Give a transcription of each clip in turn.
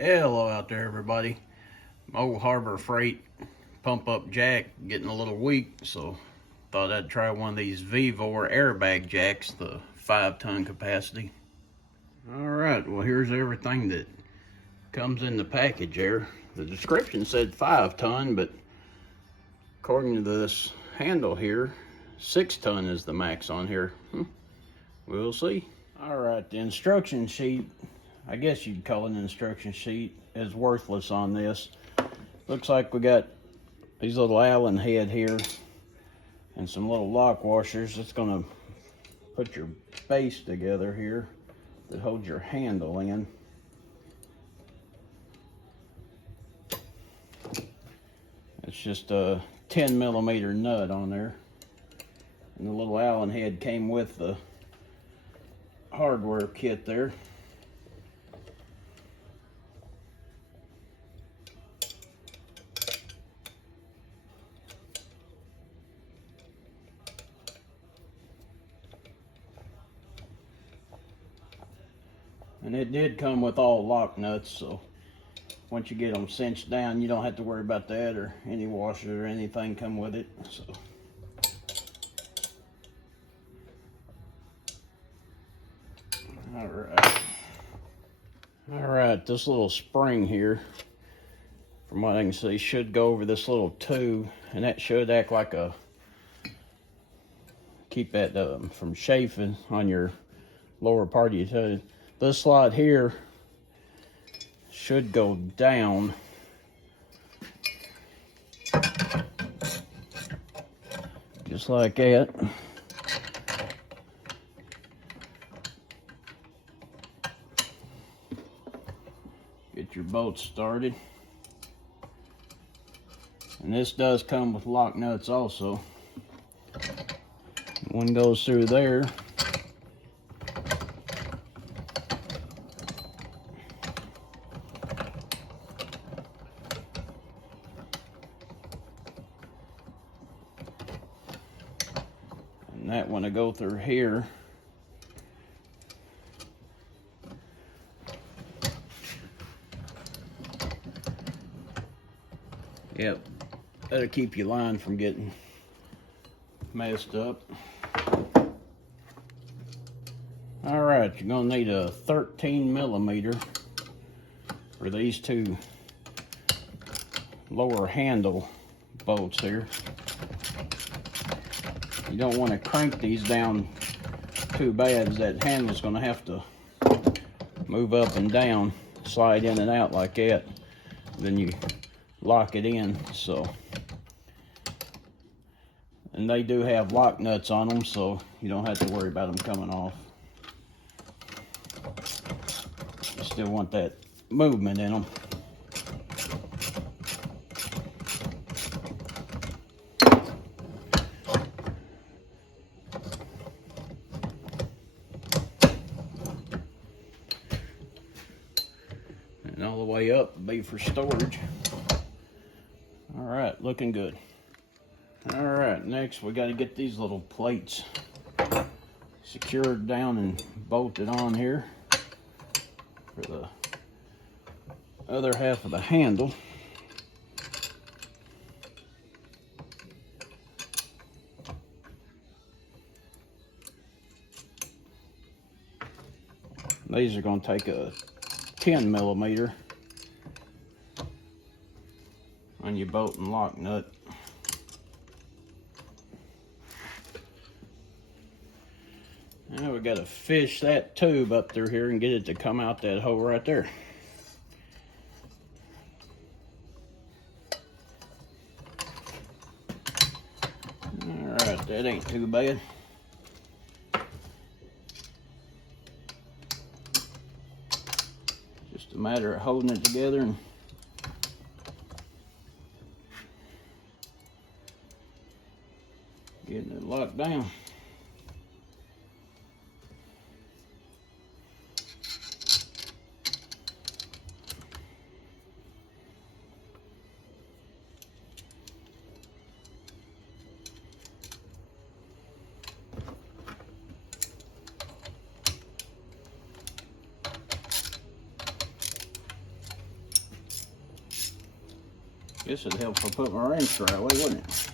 Hello out there, everybody. My old Harbor Freight pump up jack getting a little weak, so thought I'd try one of these Vevor airbag jacks, the 5-ton capacity. Alright, well here's everything that comes in the package there. The description said 5-ton, but according to this handle here, 6-ton is the max on here. We'll see. Alright, the instruction sheet, I guess you'd call it an instruction sheet, is worthless on this. Looks like we got these little Allen head here and some little lock washers. It's gonna put your base together here that holds your handle in. It's just a 10mm nut on there. And the little Allen head came with the hardware kit there. And it did come with all lock nuts, so once you get them cinched down, you don't have to worry about that, or any washers or anything come with it. So all right, this little spring here, from what I can see, should go over this little tube, and that should act like a, keep that from chafing on your lower part of your toe. This slot here should go down just like that. Get your bolt started. And this does come with lock nuts also. One goes through there. And that one to go through here. Yep, that'll keep your line from getting messed up. All right, you're gonna need a 13mm for these two lower handle bolts here. You don't want to crank these down too bad, as that handle's gonna have to move up and down, slide in and out like that. Then you lock it in. So, and they do have lock nuts on them, so you don't have to worry about them coming off. You still want that movement in them. And all the way up will be for storage. All right, looking good. All right, next we got to get these little plates secured down and bolted on here for the other half of the handle. These are going to take a 10mm on your bolt and lock nut. Now we got to fish that tube up through here and get it to come out that hole right there. All right, that ain't too bad. Just a matter of holding it together and getting it locked down. Guess it'd help if I put my wrench the right way, wouldn't it?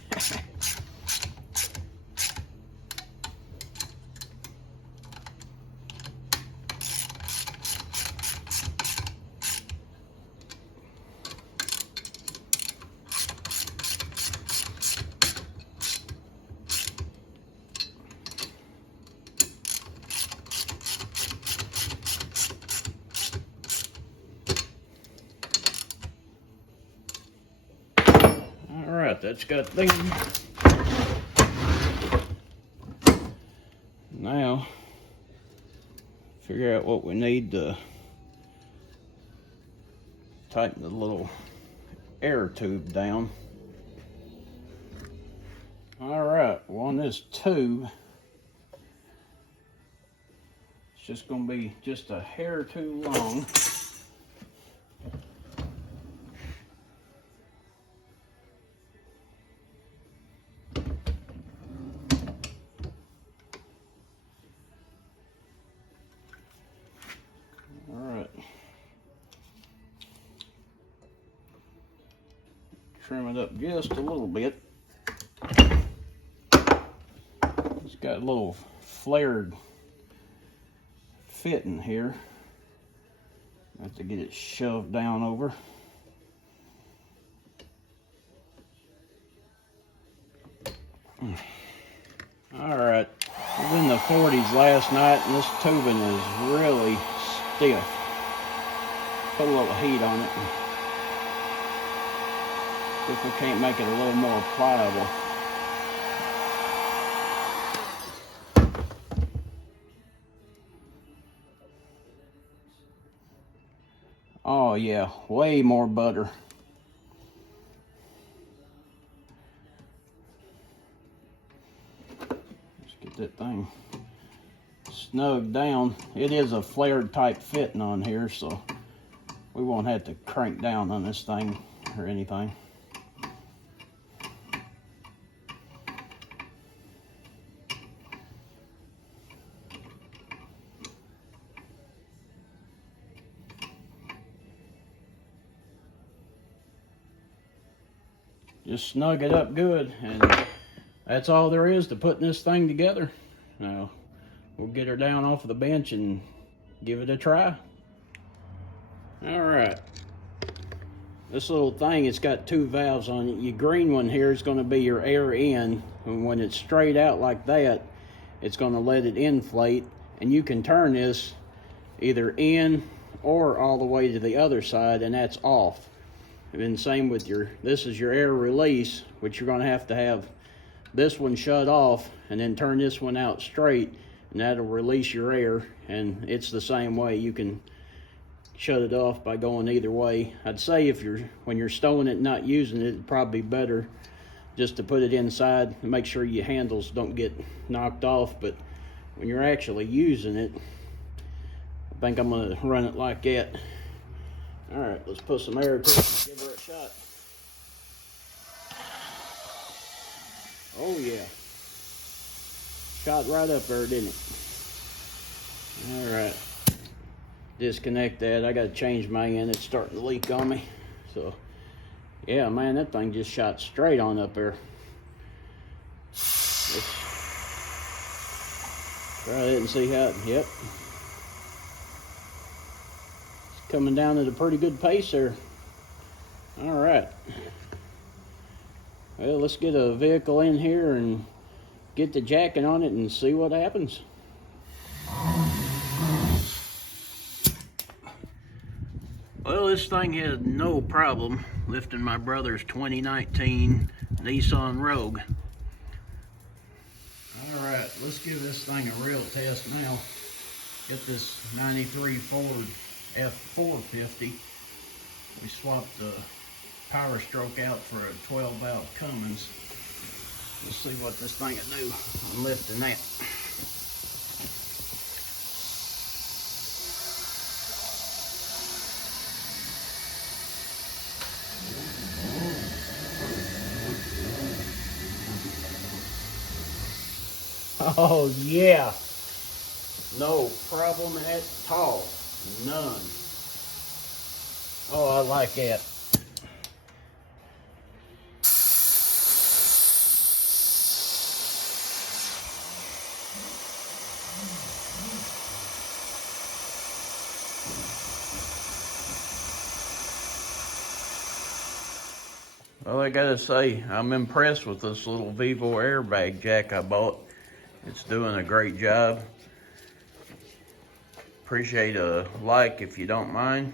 Alright, that's got them. Now, figure out what we need to tighten the little air tube down. Alright, well on this tube, it's just going to be just a hair too long. Alright. Trim it up just a little bit. It's got a little flared fit in here. I have to get it shoved down over. Alright, I was in the 40s last night and this tubing is really stiff. Put a little heat on it. See if we can't make it a little more pliable. Oh yeah, way more butter. Let's get that thing snug down. It is a flared type fitting on here, so we won't have to crank down on this thing or anything. Just snug it up good, and that's all there is to putting this thing together. Now, we'll get her down off of the bench and give it a try. All right. This little thing, it's got two valves on it. Your green one here is going to be your air in, and when it's straight out like that, it's going to let it inflate, and you can turn this either in or all the way to the other side, and that's off. And then same with this is your air release, which you're going to have this one shut off and then turn this one out straight, and that'll release your air. And it's the same way. You can shut it off by going either way. I'd say when you're stowing it and not using it, it'd probably be better just to put it inside and make sure your handles don't get knocked off. But when you're actually using it, I think I'm going to run it like that. All right, let's put some air to it and give her a shot. Oh yeah, shot right up there, didn't it? All right, disconnect that. I got to change my end. It's starting to leak on me. So yeah, man, that thing just shot straight on up there. Let's try it and see how. Yep. Coming down at a pretty good pace there. All right. Well, let's get a vehicle in here and get the jacking on it and see what happens. Well, this thing had no problem lifting my brother's 2019 Nissan Rogue. All right, let's give this thing a real test now. Get this 93 Ford F450. We swapped the power stroke out for a 12 valve Cummins. Let's see what this thing will do. I'm lifting that. Oh yeah, no problem at all. None. Oh, I like that. Well, I gotta say, I'm impressed with this little Vevor airbag jack I bought. It's doing a great job. Appreciate a like if you don't mind.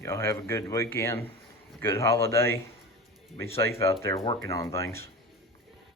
Y'all have a good weekend, good holiday. Be safe out there working on things.